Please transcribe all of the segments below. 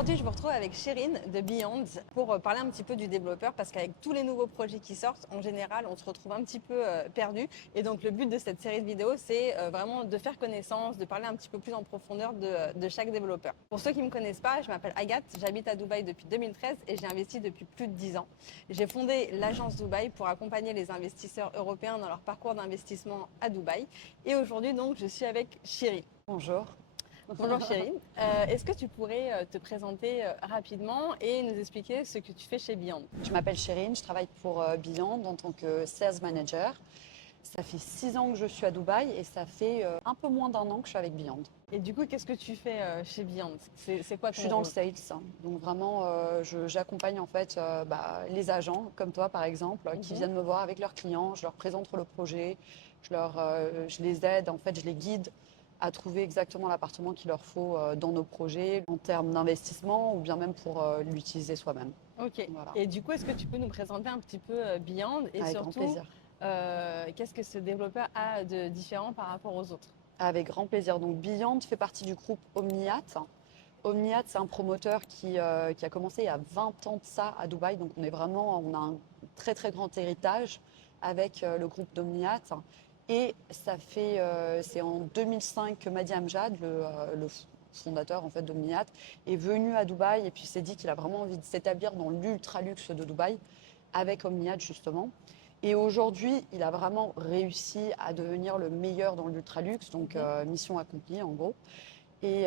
Aujourd'hui, je me retrouve avec Chérine de Beyond pour parler un petit peu du développeur parce qu'avec tous les nouveaux projets qui sortent, en général, on se retrouve un petit peu perdu. Et donc, le but de cette série de vidéos, c'est vraiment de faire connaissance, de parler un petit peu plus en profondeur de chaque développeur. Pour ceux qui ne me connaissent pas, je m'appelle Agathe, j'habite à Dubaï depuis 2013 et j'ai investi depuis plus de 10 ans. J'ai fondé l'agence Dubaï pour accompagner les investisseurs européens dans leur parcours d'investissement à Dubaï. Et aujourd'hui, donc, je suis avec Chérine. Bonjour. Bonjour Chérine. Est-ce que tu pourrais te présenter rapidement et nous expliquer ce que tu fais chez Beyond? Je m'appelle Chérine, je travaille pour Beyond en tant que Sales Manager. Ça fait 6 ans que je suis à Dubaï et ça fait un peu moins d'un an que je suis avec Beyond. Et du coup, qu'est-ce que tu fais chez Beyond? C'est quoi Je ton suis dans le rôle? sales, donc vraiment j'accompagne en fait les agents comme toi par exemple qui viennent me voir avec leurs clients, je leur présente le projet, je les aide, en fait je les guide à trouver exactement l'appartement qu'il leur faut dans nos projets en termes d'investissement ou bien même pour l'utiliser soi-même. Ok. Voilà. Et du coup, est-ce que tu peux nous présenter un petit peu Beyond et Avec grand surtout, plaisir. qu'est-ce que ce développeur a de différent par rapport aux autres? Avec grand plaisir. Donc Beyond fait partie du groupe Omniat. Omniat, c'est un promoteur qui a commencé il y a 20 ans de ça à Dubaï. Donc on a un très très grand héritage avec le groupe d'Omniat. Et c'est en 2005 que Madi Amjad, le fondateur en fait d'Omniat, est venu à Dubaï et puis s'est dit qu'il a vraiment envie de s'établir dans l'ultra luxe de Dubaï avec Omniat justement. Et aujourd'hui, il a vraiment réussi à devenir le meilleur dans l'ultra-luxe, donc mission accomplie en gros. Et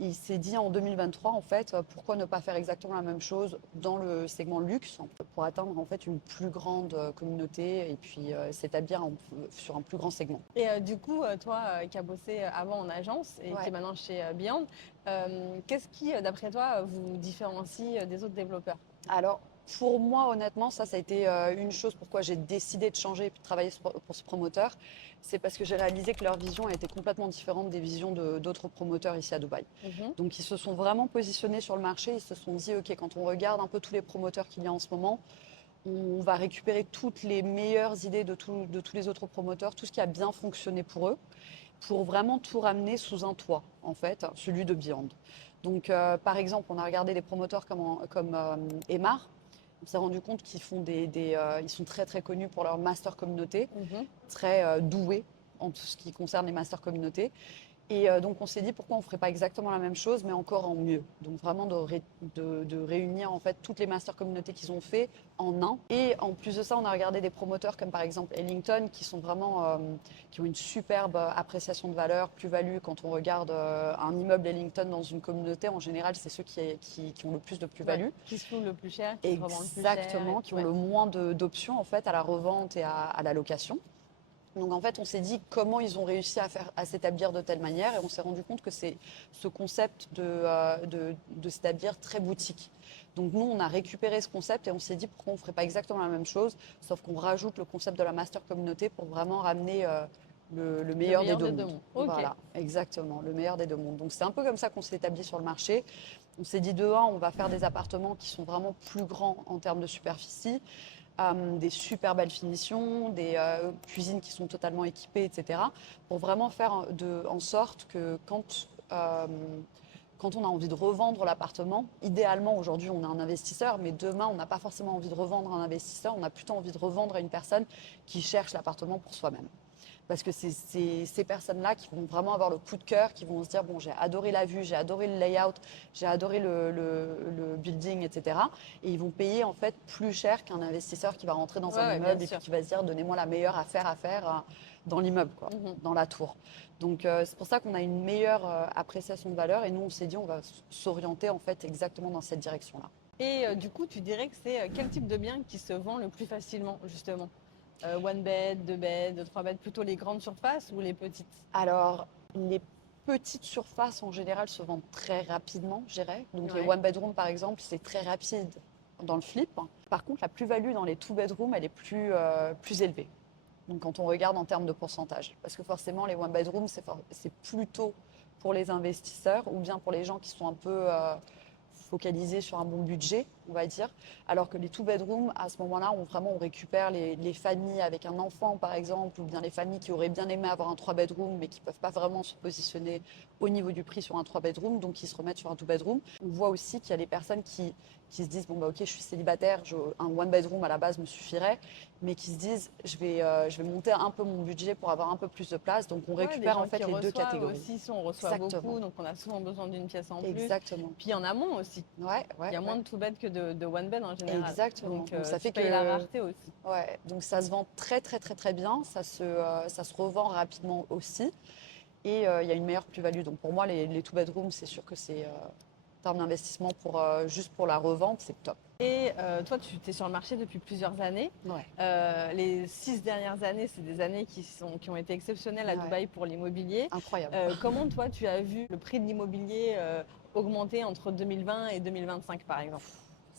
il s'est dit en 2023, en fait, pourquoi ne pas faire exactement la même chose dans le segment luxe pour atteindre en fait une plus grande communauté et puis s'établir sur un plus grand segment. Et du coup, toi qui as bossé avant en agence et qui est Ouais. maintenant chez Beyond, qu'est-ce qui, d'après toi, vous différencie des autres développeurs? Alors, pour moi, honnêtement, ça a été une chose pourquoi j'ai décidé de changer et puis de travailler pour ce promoteur. C'est parce que j'ai réalisé que leur vision a été complètement différente des visions d'autres promoteurs ici à Dubaï. Mhm. Donc, ils se sont vraiment positionnés sur le marché. Ils se sont dit, OK, quand on regarde un peu tous les promoteurs qu'il y a en ce moment, on va récupérer toutes les meilleures idées de tous les autres promoteurs, tout ce qui a bien fonctionné pour eux, pour vraiment tout ramener sous un toit, en fait, celui de Beyond. Donc, par exemple, on a regardé des promoteurs comme Emar. On s'est rendu compte ils sont très très connus pour leur master communauté, Mhm. très doués en tout ce qui concerne les master communautés. Et donc on s'est dit pourquoi on ne ferait pas exactement la même chose, mais encore en mieux. Donc vraiment de réunir en fait toutes les master communautés qu'ils ont fait en un. Et en plus de ça, on a regardé des promoteurs comme par exemple Ellington qui sont vraiment qui ont une superbe appréciation de valeur, plus-value. Quand on regarde un immeuble Ellington dans une communauté, en général, c'est ceux qui ont le plus de plus-value. Ouais. Qui se loue le plus cher, qui se revend le plus cher. Exactement, qui ont Ouais. le moins d'options en fait à la revente et à la location. Donc en fait, on s'est dit comment ils ont réussi à s'établir de telle manière et on s'est rendu compte que c'est ce concept de s'établir très boutique. Donc nous, on a récupéré ce concept et on s'est dit pourquoi on ne ferait pas exactement la même chose, sauf qu'on rajoute le concept de la master communauté pour vraiment ramener le Le meilleur des meilleur deux des deux mondes. mondes. Ok. Voilà, exactement, le meilleur des deux mondes. Donc c'est un peu comme ça qu'on s'est établi sur le marché. On s'est dit de un, on va faire des appartements qui sont vraiment plus grands en termes de superficie, des super belles finitions, des cuisines qui sont totalement équipées, etc. Pour vraiment faire en sorte que quand on a envie de revendre l'appartement, idéalement aujourd'hui on a un investisseur, mais demain on n'a pas forcément envie de revendre à un investisseur, on a plutôt envie de revendre à une personne qui cherche l'appartement pour soi-même. Parce que c'est ces personnes-là qui vont vraiment avoir le coup de cœur, qui vont se dire, bon, j'ai adoré la vue, j'ai adoré le layout, j'ai adoré le building, etc. Et ils vont payer en fait plus cher qu'un investisseur qui va rentrer dans Ouais, un ouais, bien immeuble et puis sûr. qui va se dire, donnez-moi la meilleure affaire à faire dans l'immeuble, quoi, Mhm. dans la tour. Donc c'est pour ça qu'on a une meilleure appréciation de valeur et nous on s'est dit, on va s'orienter en fait exactement dans cette direction-là. Et du coup, tu dirais que c'est quel type de bien qui se vend le plus facilement, justement? One bed, deux bed, trois bed, plutôt les grandes surfaces ou les petites? Alors, les petites surfaces en général se vendent très rapidement, je dirais. Donc, les Ouais. one bedroom, par exemple, c'est très rapide dans le flip. Par contre, la plus-value dans les two bedroom, elle est plus élevée. Donc, quand on regarde en termes de pourcentage. Parce que forcément, les one bedroom, c'est plutôt pour les investisseurs ou bien pour les gens qui sont un peu focalisés sur un bon budget, on va dire, alors que les two bedrooms, à ce moment-là, on récupère les familles avec un enfant, par exemple, ou bien les familles qui auraient bien aimé avoir un 3 bedrooms, mais qui ne peuvent pas vraiment se positionner au niveau du prix sur un 3 bedrooms, donc qui se remettent sur un two bedroom. On voit aussi qu'il y a les personnes qui se disent, bon, bah, ok, je suis célibataire, un one bedroom à la base me suffirait, mais qui se disent, je vais monter un peu mon budget pour avoir un peu plus de place, donc on Ouais, des récupère gens en fait qui les deux reçoivent catégories. aussi, si on reçoit Exactement. beaucoup, donc on a souvent besoin d'une pièce en plus. Exactement. Puis en amont aussi. Ouais, Il y a moins de two bed que de one bed en général. Exactement. Donc, Donc ça tu fait payes que la rareté aussi. ouais, donc ça se vend très très très très bien, ça se revend rapidement aussi et il y a une meilleure plus-value. Donc pour moi les two bedrooms, c'est sûr que c'est en termes d'investissement juste pour la revente, c'est top. Et toi, tu es sur le marché depuis plusieurs années. Ouais. Les 6 dernières années, c'est des années qui ont été exceptionnelles à Ouais. Dubaï pour l'immobilier. Incroyable. Comment toi, tu as vu le prix de l'immobilier augmenter entre 2020 et 2025, par exemple?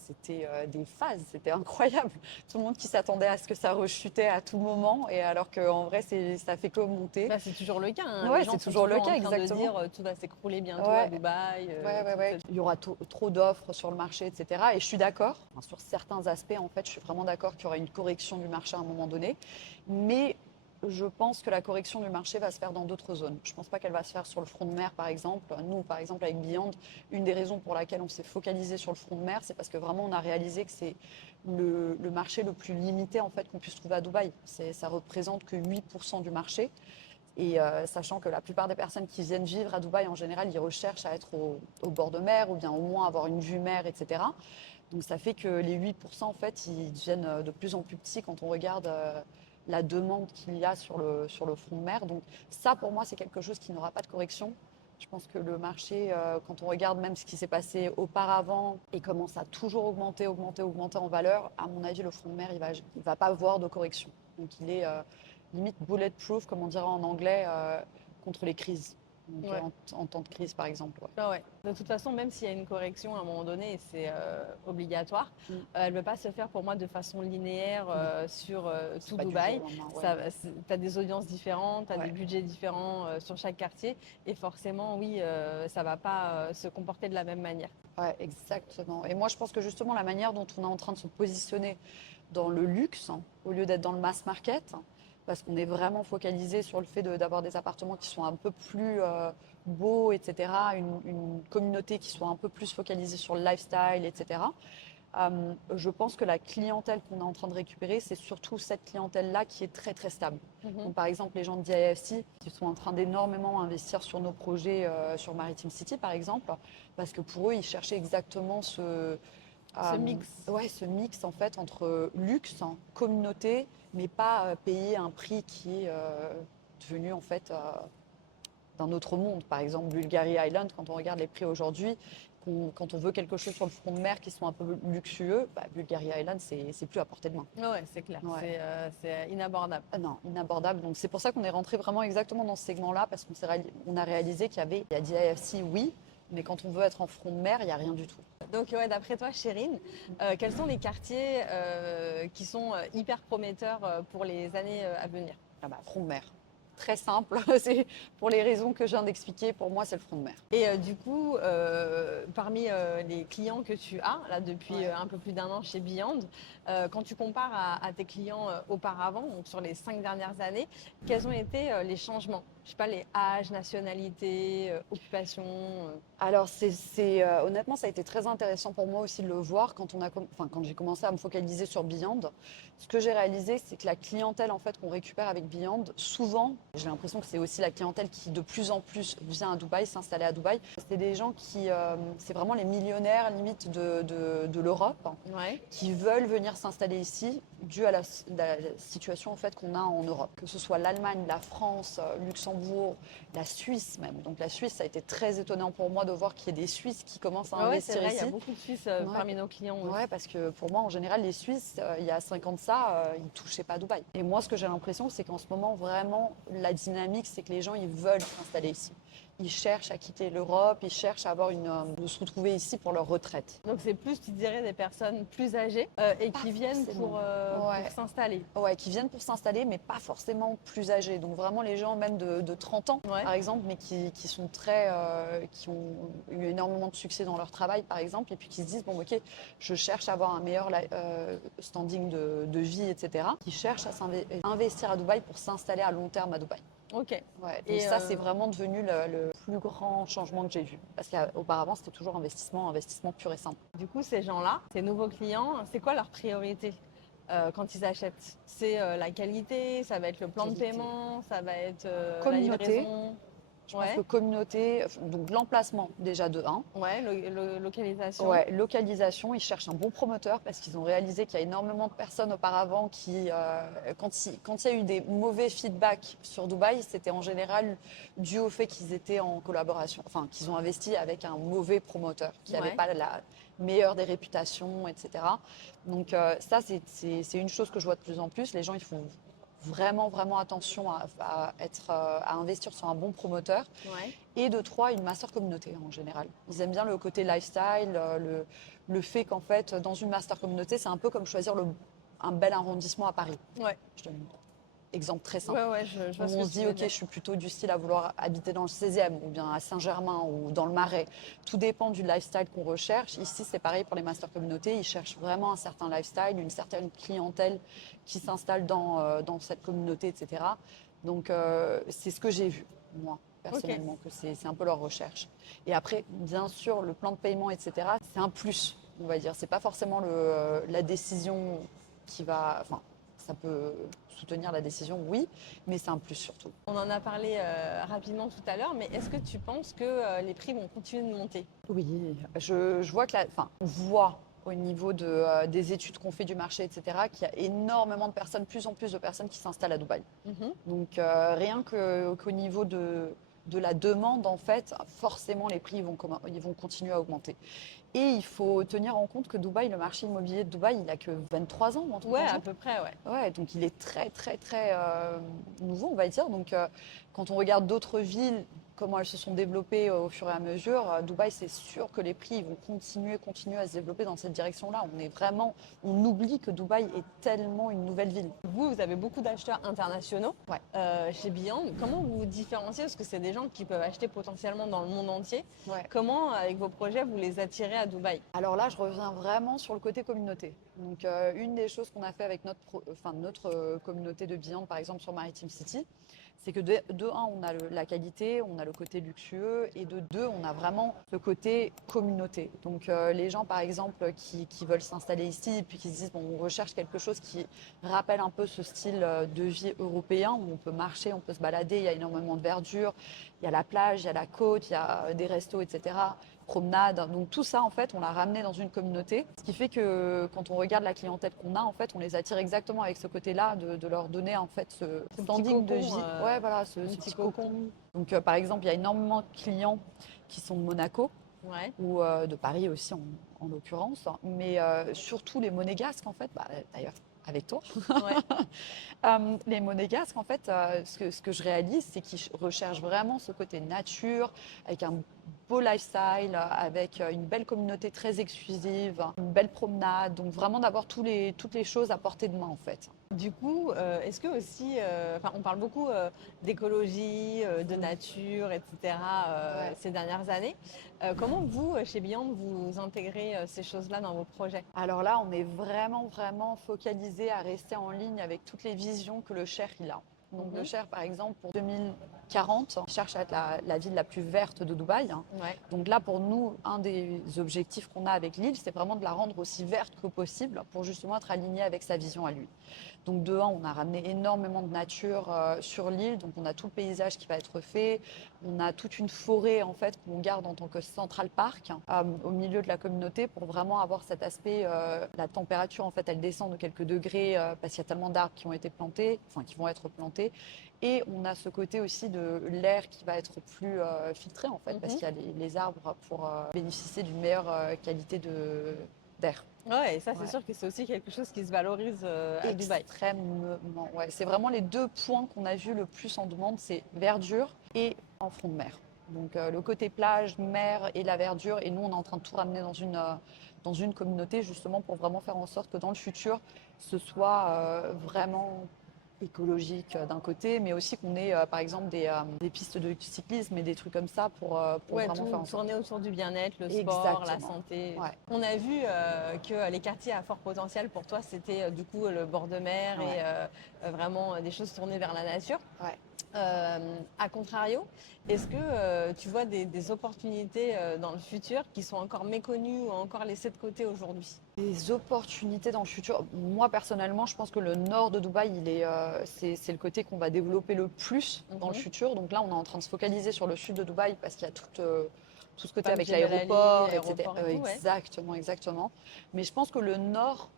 C'était des phases, c'était incroyable. Tout le monde qui s'attendait à ce que ça rechutait à tout moment, et alors qu'en vrai, ça fait que monter. Bah, c'est toujours le cas. Hein. Ouais, Les gens c'est sont toujours le en cas, train de exactement. dire tout va s'écrouler bientôt Ouais. à Dubaï. Ouais. Il y aura trop d'offres sur le marché, etc. Et je suis d'accord. Enfin, sur certains aspects, en fait, je suis vraiment d'accord qu'il y aura une correction du marché à un moment donné. Mais je pense que la correction du marché va se faire dans d'autres zones. Je ne pense pas qu'elle va se faire sur le front de mer, par exemple. Nous, par exemple, avec Beyond, une des raisons pour laquelle on s'est focalisé sur le front de mer, c'est parce que vraiment, on a réalisé que c'est le marché le plus limité, en fait, qu'on puisse trouver à Dubaï. Ça représente que 8% du marché. Et sachant que la plupart des personnes qui viennent vivre à Dubaï, en général, ils recherchent à être au bord de mer ou bien au moins avoir une vue mer, etc. Donc ça fait que les 8%, en fait, ils deviennent de plus en plus petits quand on regarde la demande qu'il y a sur le front de mer. Donc ça, pour moi, c'est quelque chose qui n'aura pas de correction. Je pense que le marché, quand on regarde même ce qui s'est passé auparavant et commence à toujours augmenter en valeur, à mon avis, le front de mer, il va pas avoir de correction. Donc il est limite bulletproof, comme on dirait en anglais, contre les crises. Donc, Ouais. en temps de crise, par exemple. Ouais. Ah ouais. De toute façon, même s'il y a une correction à un moment donné, et c'est obligatoire, elle ne peut pas se faire pour moi de façon linéaire sur C'est tout pas du Dubaï. jour au lendemain, ouais. Tu as des audiences différentes, tu as Ouais. des budgets différents sur chaque quartier. Et forcément, oui, ça ne va pas se comporter de la même manière. Ouais, exactement. Et moi, je pense que justement, la manière dont on est en train de se positionner dans le luxe, au lieu d'être dans le mass market, parce qu'on est vraiment focalisé sur le fait d'avoir des appartements qui sont un peu plus beaux, etc., une communauté qui soit un peu plus focalisée sur le lifestyle, etc. Je pense que la clientèle qu'on est en train de récupérer, c'est surtout cette clientèle-là qui est très très stable. Donc, par exemple, les gens de DIFC qui sont en train d'énormément investir sur nos projets sur Maritime City, par exemple, parce que pour eux, ils cherchaient exactement Ce mix. Ouais, ce mix en fait entre luxe, communauté, mais pas payer un prix qui est devenu en fait d'un autre monde. Par exemple, Bulgari Island, quand on regarde les prix aujourd'hui, quand on veut quelque chose sur le front de mer qui soit un peu luxueux, Bulgari Island, c'est plus à portée de main. Ouais, c'est clair. Ouais. C'est inabordable. Non, inabordable. Donc c'est pour ça qu'on est rentré vraiment exactement dans ce segment-là, parce qu'on a réalisé il y a DIFC, oui, mais quand on veut être en front de mer, il n'y a rien du tout. Donc, ouais, d'après toi, Chérine, quels sont les quartiers qui sont hyper prometteurs pour les années à venir? Front de mer. Très simple, c'est pour les raisons que je viens d'expliquer, pour moi c'est le front de mer. Et du coup, parmi les clients que tu as là depuis un peu plus d'un an chez Beyond, quand tu compares à tes clients auparavant, donc sur les 5 dernières années, quels ont été les changements? Je sais pas, les âges, nationalités, occupations. Alors honnêtement, ça a été très intéressant pour moi aussi de le voir quand j'ai commencé à me focaliser sur Beyond. Ce que j'ai réalisé, c'est que la clientèle en fait qu'on récupère avec Beyond, souvent, j'ai l'impression que c'est aussi la clientèle qui de plus en plus vient à Dubaï, s'installer à Dubaï. C'est des gens qui, c'est vraiment les millionnaires limite de l'Europe, Ouais. qui veulent venir s'installer ici dû à la situation en fait qu'on a en Europe. Que ce soit l'Allemagne, la France, Luxembourg, la Suisse même. Donc la Suisse, ça a été très étonnant pour moi de voir qu'il y ait des Suisses qui commencent à Ouais, c'est investir vrai, il y ici. a beaucoup de Suisses parmi nos clients. Ouais, parce que pour moi, en général, les Suisses, il y a 5 ans de ça, ils ne touchaient pas à Dubaï. Et moi, ce que j'ai l'impression, c'est qu'en ce moment, vraiment, la dynamique, c'est que les gens, ils veulent s'installer ici. ils cherchent à quitter l'Europe, ils cherchent à avoir de se retrouver ici pour leur retraite. Donc c'est plus, tu dirais, des personnes plus âgées et Pas qui viennent forcément. pour s'installer. Ouais, qui viennent pour s'installer, mais pas forcément plus âgés. Donc vraiment les gens même de 30 ans, Ouais. par exemple, mais qui sont qui ont eu énormément de succès dans leur travail, par exemple, et puis qui se disent, bon, ok, je cherche à avoir un meilleur standing de vie, etc. Qui cherchent à investir à Dubaï pour s'installer à long terme à Dubaï. Ok. Ouais, donc Et ça, c'est vraiment devenu le plus grand changement que j'ai vu. Parce qu'auparavant, c'était toujours investissement pur et simple. du coup, ces gens-là, ces nouveaux clients, c'est quoi leur priorité quand ils achètent? C'est la qualité, ça va être le plan de Qualité. paiement, ça va être la Communauté. livraison. Je pense Ouais. que communauté, donc l'emplacement déjà de 1. Ouais, localisation. Ouais, localisation, ils cherchent un bon promoteur parce qu'ils ont réalisé qu'il y a énormément de personnes auparavant qui, quand il y a eu des mauvais feedbacks sur Dubaï, c'était en général dû au fait qu'ils étaient en collaboration, enfin qu'ils ont investi avec un mauvais promoteur qui n'avait Ouais. pas la meilleure des réputations, etc. Donc ça, c'est une chose que je vois de plus en plus. Les gens, ils font vraiment attention à investir sur un bon promoteur. Ouais. Et de 3, une master communauté en général. Ils aiment bien le côté lifestyle, le fait qu'en fait, dans une master communauté, c'est un peu comme choisir un bel arrondissement à Paris. Ouais. Je donne un exemple très simple. Ouais, je vois ce On que se tu dit, veux ok, dire. je suis plutôt du style à vouloir habiter dans le 16e ou bien à Saint-Germain ou dans le Marais. Tout dépend du lifestyle qu'on recherche. Ici, c'est pareil pour les master communautés. Ils cherchent vraiment un certain lifestyle, une certaine clientèle qui s'installe dans cette communauté, etc. Donc, c'est ce que j'ai vu, moi, personnellement, que c'est un peu leur recherche. Et après, bien sûr, le plan de paiement, etc., c'est un plus, on va dire. C'est pas forcément la décision qui va... Enfin, ça peut soutenir la décision, oui, mais c'est un plus surtout. On en a parlé rapidement tout à l'heure, mais est-ce que tu penses que les prix vont continuer de monter? Oui, je vois que on voit au niveau des études qu'on fait du marché, etc., qu'il y a énormément de personnes, plus en plus de personnes qui s'installent à Dubaï. Mhm. Donc rien qu'au niveau de la demande, en fait, forcément les prix ils vont continuer à augmenter. Et il faut tenir en compte que Dubaï, le marché immobilier de Dubaï, il n'a que 23 ans, un truc Ouais, comme ça. à peu près, ouais. Ouais, donc il est très nouveau, on va dire. Donc quand on regarde d'autres villes, comment elles se sont développées au fur et à mesure, Dubaï, c'est sûr que les prix ils vont continuer à se développer dans cette direction-là. On oublie que Dubaï est tellement une nouvelle ville. Vous avez beaucoup d'acheteurs internationaux Ouais. chez Beyond. Comment vous vous différenciez? Parce que c'est des gens qui peuvent acheter potentiellement dans le monde entier. Ouais. Comment, avec vos projets, vous les attirez à Dubaï? Alors là, je reviens vraiment sur le côté communauté. Donc, une des choses qu'on a fait avec notre communauté de Beyond, par exemple sur Maritime City, c'est que de un, on a la qualité, on a le côté luxueux, et de deux, on a vraiment ce côté communauté. Donc, les gens, par exemple, qui veulent s'installer ici, et puis qui se disent, bon, on recherche quelque chose qui rappelle un peu ce style de vie européen, où on peut marcher, on peut se balader, il y a énormément de verdure, il y a la plage, il y a la côte, il y a des restos, etc. Promenade. Donc tout ça, en fait, on l'a ramené dans une communauté. Ce qui fait que quand on regarde la clientèle qu'on a, en fait, on les attire exactement avec ce côté-là, de leur donner en fait ce standing de cocon, vie. Ouais, voilà, ce petit cocon. Donc par exemple, il y a énormément de clients qui sont de Monaco Ouais. ou de Paris aussi en l'occurrence, mais surtout les monégasques en fait. Bah, d'ailleurs, avec toi. Ouais. Les monégasques, en fait, ce que je réalise, c'est qu'ils recherchent vraiment ce côté nature, avec un beau lifestyle, avec une belle communauté très exclusive, une belle promenade. Donc vraiment d'avoir toutes les choses à portée de main, en fait. Du coup, est-ce que aussi, on parle beaucoup d'écologie, de nature, etc. Ouais. Ces dernières années. Comment vous, chez Beyond, vous intégrez ces choses-là dans vos projets? Alors là, on est vraiment focalisé à rester en ligne avec toutes les visions que le Cher il a. Donc le Cher, par exemple, pour 2040, cherche à être la ville la plus verte de Dubaï. Ouais. Donc là, pour nous, un des objectifs qu'on a avec l'île, c'est vraiment de la rendre aussi verte que possible pour justement être aligné avec sa vision à lui. Donc de un, on a ramené énormément de nature sur l'île, donc on a tout le paysage qui va être fait, on a toute une forêt en fait qu'on garde en tant que Central Park au milieu de la communauté pour vraiment avoir cet aspect, la température en fait elle descend de quelques degrés parce qu'il y a tellement d'arbres qui ont été plantés, enfin qui vont être plantés, et on a ce côté aussi de l'air qui va être plus filtré en fait parce qu'il y a les arbres pour bénéficier d'une meilleure qualité d'air. Ouais, et ça, c'est Ouais. sûr que c'est aussi quelque chose qui se valorise à Dubaï. Extrêmement, ouais. C'est vraiment les deux points qu'on a vus le plus en demande, c'est verdure et en front de mer. Donc le côté plage, mer et la verdure. Et nous, on est en train de tout ramener dans une communauté justement pour vraiment faire en sorte que dans le futur, ce soit vraiment écologique d'un côté, mais aussi qu'on ait par exemple des pistes de cyclisme et des trucs comme ça pour Ouais, vraiment tout faire en sorte. tourner autour du bien-être, le sport, la Exactement. santé. Ouais, On a vu que les quartiers à fort potentiel pour toi, c'était du coup le bord de mer et ouais, vraiment des choses tournées vers la nature. ouais. À contrario, est-ce que tu vois des opportunités dans le futur qui sont encore méconnues ou encore laissées de côté aujourd'hui? Des opportunités dans le futur. Moi, personnellement, je pense que le nord de Dubaï, c'est le côté qu'on va développer le plus dans le Mhm. futur. Donc là, on est en train de se focaliser sur le sud de Dubaï parce qu'il y a tout ce côté Comme avec Jebel Ali, l'aéroport, etc. aéroport et tout, ouais. Exactement, exactement. Mais je pense que le nord,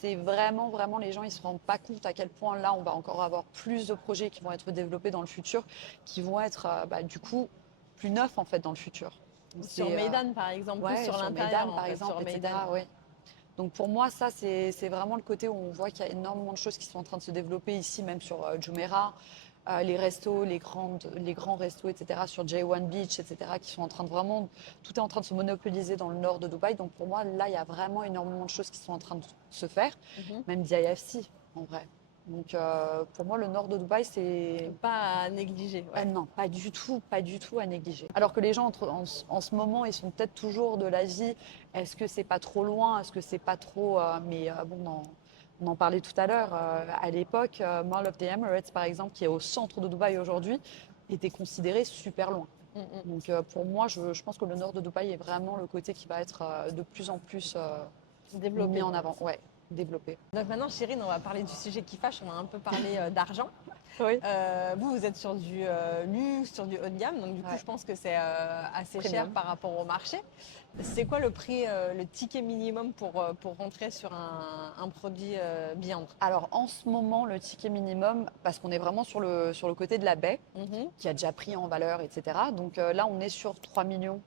c'est vraiment, vraiment, les gens, ils se rendent pas compte à quel point là, on va encore avoir plus de projets qui vont être développés dans le futur, qui vont être, du coup, plus neufs, en fait, dans le futur. Donc, Sur Meydan, par exemple, plus ouais, sur sur l'intérieur, Meydan, en par fait, sur exemple, Meydan. etc. Ouais. Donc pour moi, ça, c'est vraiment le côté où on voit qu'il y a énormément de choses qui sont en train de se développer ici, même sur Jumeirah, les restos, les grands restos, etc., sur J1 Beach, etc., qui sont en train de vraiment, tout est en train de se monopoliser dans le nord de Dubaï. Donc pour moi, là, il y a vraiment énormément de choses qui sont en train de se faire, Mhm. même d'IFC, en vrai. Donc pour moi, le nord de Dubaï, c'est Pas à négliger, ah ouais. non, pas du tout à négliger. Alors que les gens en ce moment, ils sont peut-être toujours de l'Asie. Est-ce que c'est pas trop loin? Est-ce que c'est pas trop bon, on en parlait tout à l'heure. À l'époque, Mall of the Emirates, par exemple, qui est au centre de Dubaï aujourd'hui, était considéré super loin. Mm, mm. Donc pour moi, je pense que le nord de Dubaï est vraiment le côté qui va être de plus en plus mis Développer. en avant, ouais, développé. Donc maintenant, Chérine, on va parler du sujet qui fâche. On a un peu parlé d'argent. Oui. Vous êtes sur du luxe, sur du haut de gamme, donc du coup, Ouais. je pense que c'est assez cher Premium. par rapport au marché. C'est quoi le prix, le ticket minimum pour rentrer sur un produit Beyond? Alors en ce moment, le ticket minimum, parce qu'on est vraiment sur le côté de la baie, Mhm. qui a déjà pris en valeur, etc. Donc là, on est sur 3 millions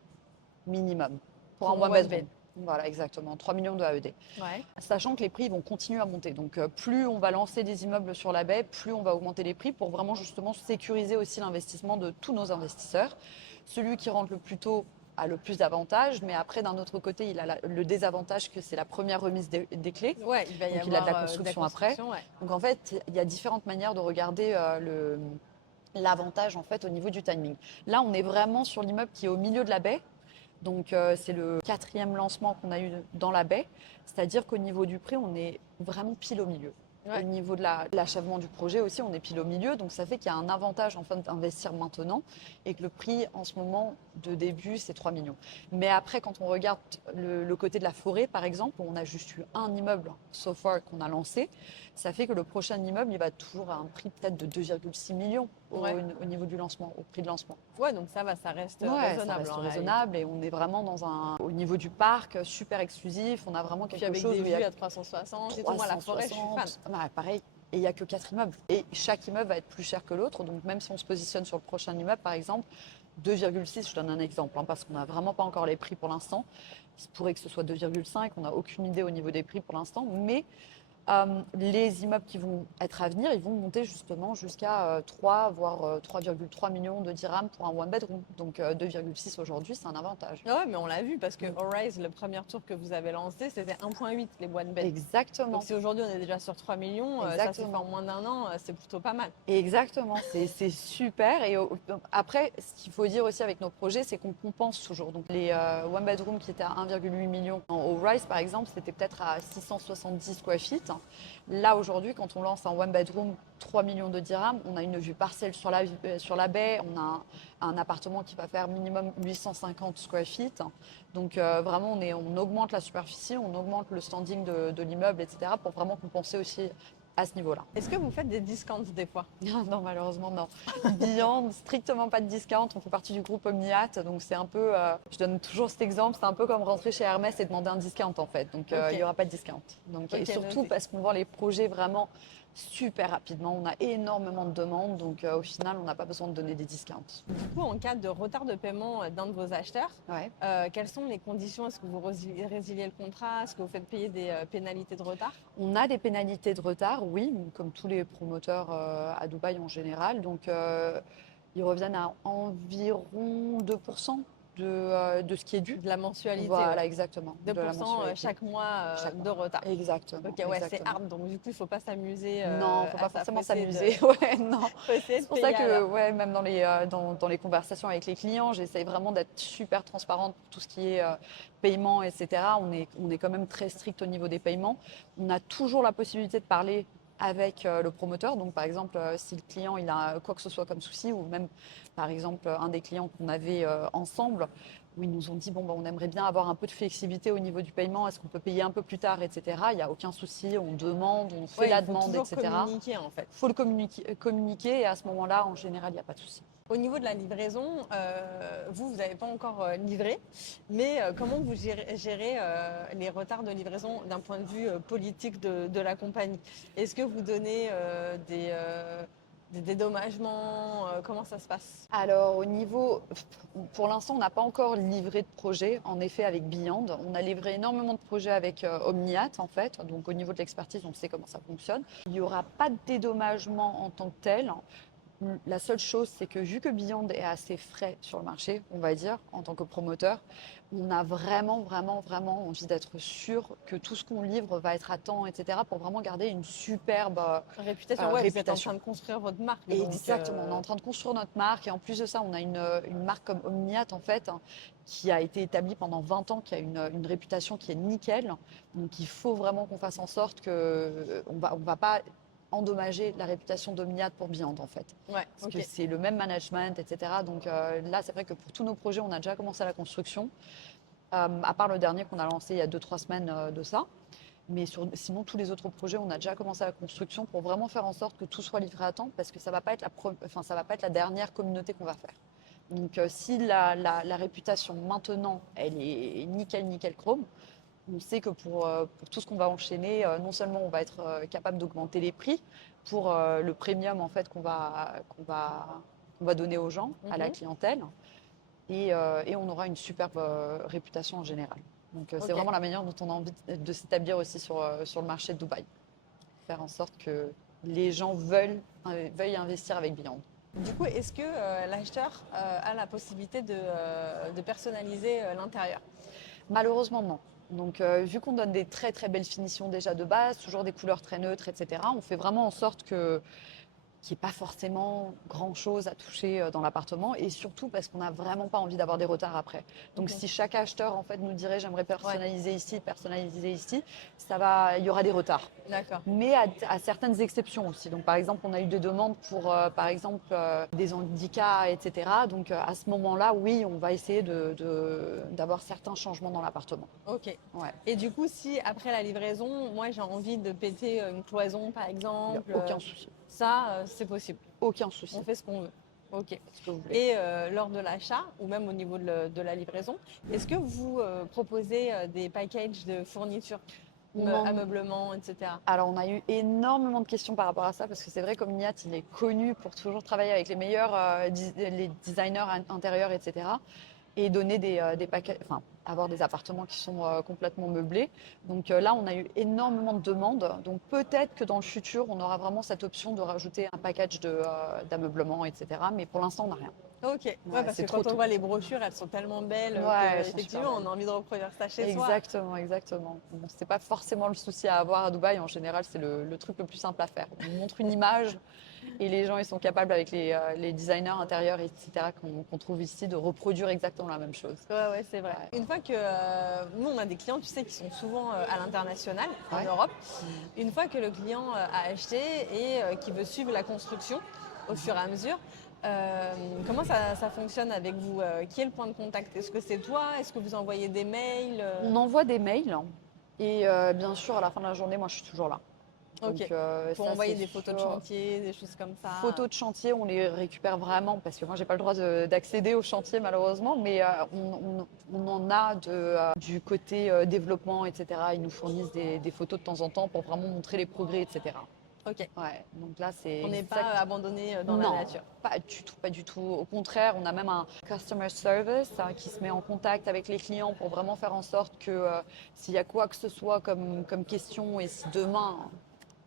minimum pour un Pour un one one bedroom. bed. Voilà, exactement, 3 millions de AED. Ouais. Sachant que les prix vont continuer à monter. Donc plus on va lancer des immeubles sur la baie, plus on va augmenter les prix pour vraiment justement sécuriser aussi l'investissement de tous nos investisseurs. Celui qui rentre le plus tôt a le plus d'avantages, mais après, d'un autre côté, il a le désavantage que c'est la première remise des clés. Ouais, il va y Donc il a de avoir la de la construction après. construction, ouais. Donc en fait, il y a différentes manières de regarder l'avantage en fait au niveau du timing. Là, on est vraiment sur l'immeuble qui est au milieu de la baie. Donc c'est le quatrième lancement qu'on a eu dans la baie. C'est-à-dire qu'au niveau du prix, on est vraiment pile au milieu. Au Ouais. niveau de l'achèvement du projet aussi, on est pile au milieu. Donc ça fait qu'il y a un avantage en fait d'investir maintenant et que le prix en ce moment de début, c'est 3 millions. Mais après, quand on regarde le côté de la forêt, par exemple, où on a juste eu un immeuble so far qu'on a lancé, ça fait que le prochain immeuble, il va toujours à un prix peut-être de 2,6 millions Ouais. au niveau du lancement, au prix de lancement. Ouais, donc ça va, ça reste Ouais, ça raisonnable reste en réalité. raisonnable et on est vraiment au niveau du parc, super exclusif. On a vraiment Puis quelque avec chose des où il y a vues à 360 et tout. Moi, la forêt, je suis fan. 360. Ouais, pareil. Et il n'y a que 4 immeubles. Et chaque immeuble va être plus cher que l'autre. Donc même si on se positionne sur le prochain immeuble, par exemple, 2,6, je donne un exemple, parce qu'on n'a vraiment pas encore les prix pour l'instant. Il se pourrait que ce soit 2,5, on n'a aucune idée au niveau des prix pour l'instant. Mais les immeubles qui vont être à venir, ils vont monter justement jusqu'à 3, voire 3,3 millions de dirhams pour un one bedroom. Donc 2,6 aujourd'hui, c'est un avantage. Ah ouais, mais on l'a vu parce que Mm. Horizon, le premier tour que vous avez lancé, c'était 1,8 les one bed. Donc Exactement. si aujourd'hui on est déjà sur 3 millions, ça s'est fait en Exactement. moins d'un an, c'est plutôt pas mal. Exactement, c'est super. Et après, ce qu'il faut dire aussi avec nos projets, c'est qu'on compense toujours. Donc les one bedroom qui étaient à 1,8 million au Rise, par exemple, c'était peut-être à 670 square feet. Là, aujourd'hui, quand on lance un one bedroom 3 millions de dirhams, on a une vue partielle sur la baie, on a un appartement qui va faire minimum 850 square feet. Donc vraiment, on augmente la superficie, on augmente le standing de l'immeuble, etc. pour vraiment compenser aussi à ce niveau-là. Est-ce que vous faites des discounts des fois? Non, malheureusement, non. Beyond, strictement pas de discount. On fait partie du groupe Omniat. Donc, c'est un peu. Je donne toujours cet exemple. C'est un peu comme rentrer chez Hermès et demander un discount, en fait. Donc, Ok, il n'y aura pas de discount. Donc, et ok, surtout noté. parce qu'on vend les projets vraiment super rapidement. On a énormément de demandes. Donc, au final, on n'a pas besoin de donner des discounts. Du coup, en cas de retard de paiement d'un de vos acheteurs, Ouais. quelles sont les conditions? Est-ce que vous résiliez le contrat? Est-ce que vous faites payer des pénalités de retard? On a des pénalités de retard, oui, comme tous les promoteurs à Dubaï en général. Donc, ils reviennent à environ 2% de ce qui est dû. De la mensualité, Voilà, ouais. exactement. 2% De la mensualité. chaque mois Chaque mois. de retard. Exactement. Ok, ouais, c'est exactement. hard, donc du coup, il faut pas s'amuser Non, faut à pas ça. forcément Faut essayer de, s'amuser. Ouais, non. faut essayer de C'est pour ça payer à que, l'heure. ouais, même dans les conversations avec les clients, j'essaye vraiment d'être super transparente pour tout ce qui est paiement, etc. On est quand même très strict au niveau des paiements. On a toujours la possibilité de parler avec le promoteur. Donc, par exemple, si le client il a quoi que ce soit comme souci, ou même, par exemple, un des clients qu'on avait ensemble, où ils nous ont dit, bon, bah, on aimerait bien avoir un peu de flexibilité au niveau du paiement, est-ce qu'on peut payer un peu plus tard, etc. Il n'y a aucun souci, on demande, on fait Ouais, il la faut demande, toujours etc. communiquer en fait. Il faut le communiquer et à ce moment-là, en général, il n'y a pas de souci. Au niveau de la livraison, vous n'avez pas encore livré, mais comment vous gérez les retards de livraison d'un point de vue politique de la compagnie? Est-ce que vous donnez des dédommagements? Comment ça se passe? Alors, pour l'instant, on n'a pas encore livré de projet, en effet, avec Beyond. On a livré énormément de projets avec Omniat, en fait. Donc, au niveau de l'expertise, on sait comment ça fonctionne. Il n'y aura pas de dédommagement en tant que tel. La seule chose, c'est que vu que Beyond est assez frais sur le marché, on va dire, en tant que promoteur, on a vraiment, vraiment, vraiment envie d'être sûr que tout ce qu'on livre va être à temps, etc., pour vraiment garder une superbe Réputation, ouais, vous êtes en réputation. train de construire votre marque, donc Exactement, on est en train de construire notre marque et en plus de ça, on a une marque comme Omniat en fait, hein, qui a été établie pendant 20 ans, qui a une réputation qui est nickel. Donc il faut vraiment qu'on fasse en sorte que on va pas endommager la réputation d'Omniat pour Beyond en fait. ouais, Parce que ok. c'est le même management, etc. Donc là, c'est vrai que pour tous nos projets, on a déjà commencé la construction, à part le dernier qu'on a lancé il y a 2-3 semaines de ça. Mais sinon, tous les autres projets, on a déjà commencé la construction pour vraiment faire en sorte que tout soit livré à temps, parce que ça ne va pas être ça va pas être la dernière communauté qu'on va faire. Donc, si la réputation maintenant, elle est nickel, nickel chrome, on sait que pour tout ce qu'on va enchaîner, non seulement on va être capable d'augmenter les prix pour le premium en fait qu'on va donner aux gens, à la Mhm. clientèle, et on aura une superbe réputation en général. Donc c'est Ok. vraiment la manière dont on a envie de s'établir aussi sur le marché de Dubaï. Faire en sorte que les gens veuillent investir avec Beyond. Du coup, est-ce que l'acheteur a la possibilité de personnaliser l'intérieur? Malheureusement, non. Donc, vu qu'on donne des très très belles finitions déjà de base, toujours des couleurs très neutres, etc., on fait vraiment en sorte qu'il n'y ait pas forcément grand-chose à toucher dans l'appartement, et surtout parce qu'on n'a vraiment pas envie d'avoir des retards après. Donc Mhm. si chaque acheteur en fait nous dirait j'aimerais Ouais, personnaliser ici, il y aura des retards. d'accord. Mais à certaines exceptions aussi. Donc par exemple, on a eu des demandes pour par exemple des handicaps, etc. Donc à ce moment-là, oui, on va essayer d'avoir certains changements dans l'appartement. Ok. Ouais. Et du coup, si après la livraison, moi j'ai envie de péter une cloison par Il n'y a exemple, aucun souci. ça c'est possible. Aucun souci. On fait ce qu'on veut. Ok. Ce que vous voulez. Et lors de l'achat, ou même au niveau de la livraison, est-ce que vous proposez des packages de fourniture, On en ameublement, etc. Alors, on a eu énormément de questions par rapport à ça parce que c'est vrai qu'Omniat, il est connu pour toujours travailler avec les meilleurs les designers intérieurs, etc. Et donner des paquets, enfin, avoir des appartements qui sont complètement meublés. Donc là, on a eu énormément de demandes. Donc peut-être que dans le futur, on aura vraiment cette option de rajouter un package d'ameublement, etc. Mais pour l'instant, on n'a rien. Ok, ouais, Ouais, parce c'est que trop quand on tôt. voit les brochures, elles sont tellement belles Ouais, elles que sont super effectivement, on belles. a envie de reproduire ça chez soi. Exactement, exactement. Bon, c'est pas forcément le souci à avoir à Dubaï. En général, c'est le truc le plus simple à faire. On montre une image et les gens, ils sont capables, avec les designers intérieurs, etc., qu'on trouve ici, de reproduire exactement la même chose. Ouais, ouais, c'est vrai. Ouais. Une fois que nous, on a des clients, tu sais, qui sont souvent à l'international, en Ouais. Europe. Une fois que le client a acheté et qui veut suivre la construction au fur et à mesure, comment ça fonctionne avec vous? Qui est le point de contact? Est-ce que c'est toi? Est-ce que vous envoyez des mails? On envoie des mails et bien sûr, à la fin de la journée, moi, je suis toujours là. Ok. Donc, Pour ça, envoyer c'est des photos de sûr. chantier, des choses comme ça. Photos de chantier, on les récupère vraiment parce que moi, j'ai pas le droit d'accéder au chantier malheureusement, mais on en a du côté développement, etc. Ils nous fournissent des photos de temps en temps pour vraiment montrer les progrès, etc. Ok. Ouais, donc là, c'est On n'est pas exact. abandonné dans la Non, nature. pas du tout, pas du tout. Au contraire, on a même un customer service qui se met en contact avec les clients pour vraiment faire en sorte que s'il y a quoi que ce soit comme question et si demain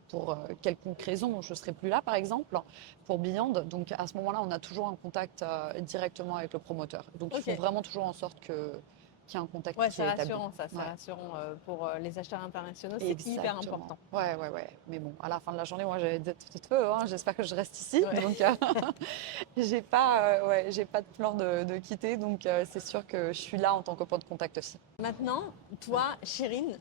pour quelconque raison, je ne serai plus là, par exemple, pour Beyond. Donc, à ce moment-là, on a toujours un contact directement avec le promoteur. Donc, ils Ok. font vraiment toujours en sorte qu'il y ait un contact Ouais, qui c'est est établi. rassurant ça, c'est Ouais. rassurant pour les acheteurs internationaux, c'est hyper Exactement. important. Ouais, ouais, ouais. Mais bon, à la fin de la journée, moi, j'avais des tout de feu. Hein. J'espère que je reste ici. Ouais. Donc, j'ai pas de plan de quitter. Donc, c'est sûr que je suis là en tant que point de contact aussi. Maintenant, toi, Chérine,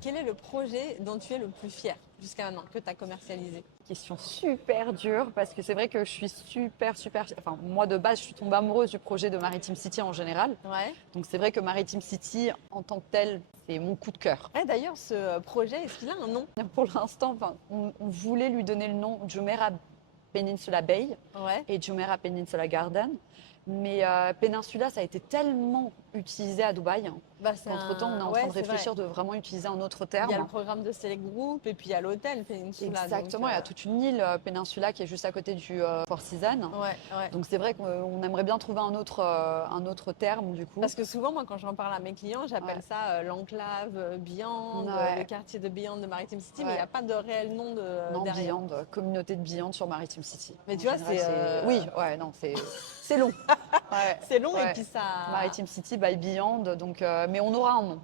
quel est le projet dont tu es le plus fier jusqu'à maintenant, que tu as commercialisé? Question super dure parce que c'est vrai que je suis super. Enfin, moi de base, je suis tombée amoureuse du projet de Maritime City en général. Ouais. Donc, c'est vrai que Maritime City en tant que tel, c'est mon coup de cœur. Eh, d'ailleurs, ce projet, est-ce qu'il a un nom? Pour l'instant, enfin, on voulait lui donner le nom Jumeirah Peninsula Bay Ouais. et Jumeirah Peninsula Garden. Mais Peninsula, ça a été tellement utilisé à Dubaï Bah, c'est qu'entre-temps, on est en ouais, train de c'est vrai. réfléchir de vraiment utiliser un autre Il y a le terme. programme de Select Group et puis il y a l'hôtel Peninsula. Exactement, il y a toute une île Peninsula qui est juste à côté du Four Seasons. Ouais, ouais. Donc c'est vrai qu'on aimerait bien trouver un autre terme du coup. Parce que souvent, moi, quand j'en parle à mes clients, j'appelle Ouais. ça l'enclave Beyond, Ouais. le quartier de Beyond de Maritime City, mais il Ouais. n'y a pas de réel nom Non, derrière. Beyond, communauté de Beyond sur Maritime City. Mais En tu vois, général, c'est, Oui, ouais, non, c'est long. Ouais, c'est long et ouais. puis ça. Maritime City by Beyond, donc, mais on aura un nom.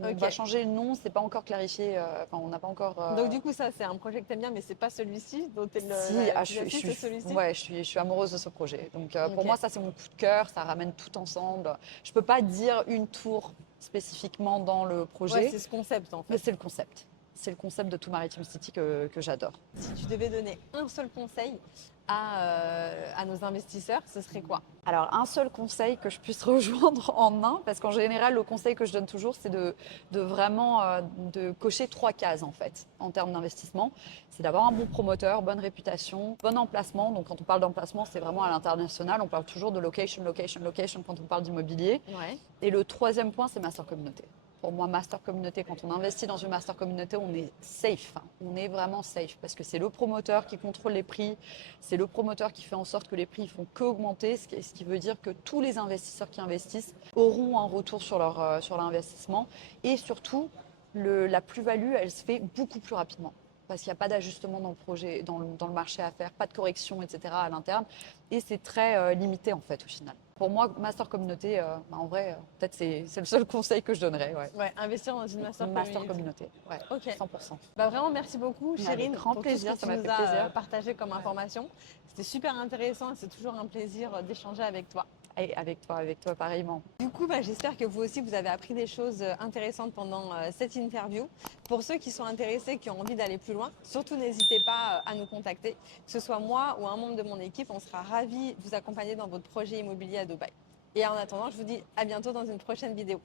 On Ok. va changer le nom, c'est pas encore clarifié, enfin on n'a pas encore... Donc du coup, ça, c'est un projet que tu aimes bien, mais c'est pas celui-ci dont tu es Si, la ah, plus fière, c'est celui-ci. ouais, je suis amoureuse de ce projet. Donc pour Ok. moi, ça c'est mon coup de cœur, ça ramène tout ensemble. Je peux pas dire une tour spécifiquement dans le Ouais, projet, c'est ce concept en mais fait. c'est le concept. C'est le concept de tout Maritime City que j'adore. Si tu devais donner un seul conseil à nos investisseurs, ce serait quoi? Alors, un seul conseil que je puisse rejoindre en un, parce qu'en général, le conseil que je donne toujours, c'est de vraiment de cocher 3 cases en fait, en termes d'investissement. C'est d'avoir un bon promoteur, bonne réputation, bon emplacement. Donc, quand on parle d'emplacement, c'est vraiment à l'international. On parle toujours de location quand on parle d'immobilier. Ouais. Et le troisième point, c'est master communauté. Pour moi, master communauté, quand on investit dans une master communauté, on est safe. On est vraiment safe parce que c'est le promoteur qui contrôle les prix, c'est le promoteur qui fait en sorte que les prix ne font qu'augmenter, ce qui veut dire que tous les investisseurs qui investissent auront un retour sur leur investissement. Et surtout, la plus-value, elle se fait beaucoup plus rapidement parce qu'il n'y a pas d'ajustement dans le projet, dans le marché à faire, pas de correction, etc. à l'interne. Et c'est très limité en fait au final. Pour moi, master communauté, en vrai, peut-être c'est le seul conseil que je donnerais. Ouais. Ouais, investir dans une master Master community. communauté, ouais, Ok. 100%. Bah vraiment, merci beaucoup, Avec Chérine, grand pour plaisir, tout ce ça que m'a tu fait nous as plaisir. partagé comme information. C'était super intéressant et c'est toujours un plaisir d'échanger avec toi. Et avec toi pareillement. Du coup, bah, j'espère que vous aussi, vous avez appris des choses intéressantes pendant cette interview. Pour ceux qui sont intéressés, qui ont envie d'aller plus loin, surtout n'hésitez pas à nous contacter. Que ce soit moi ou un membre de mon équipe, on sera ravis de vous accompagner dans votre projet immobilier à Dubaï. Et en attendant, je vous dis à bientôt dans une prochaine vidéo.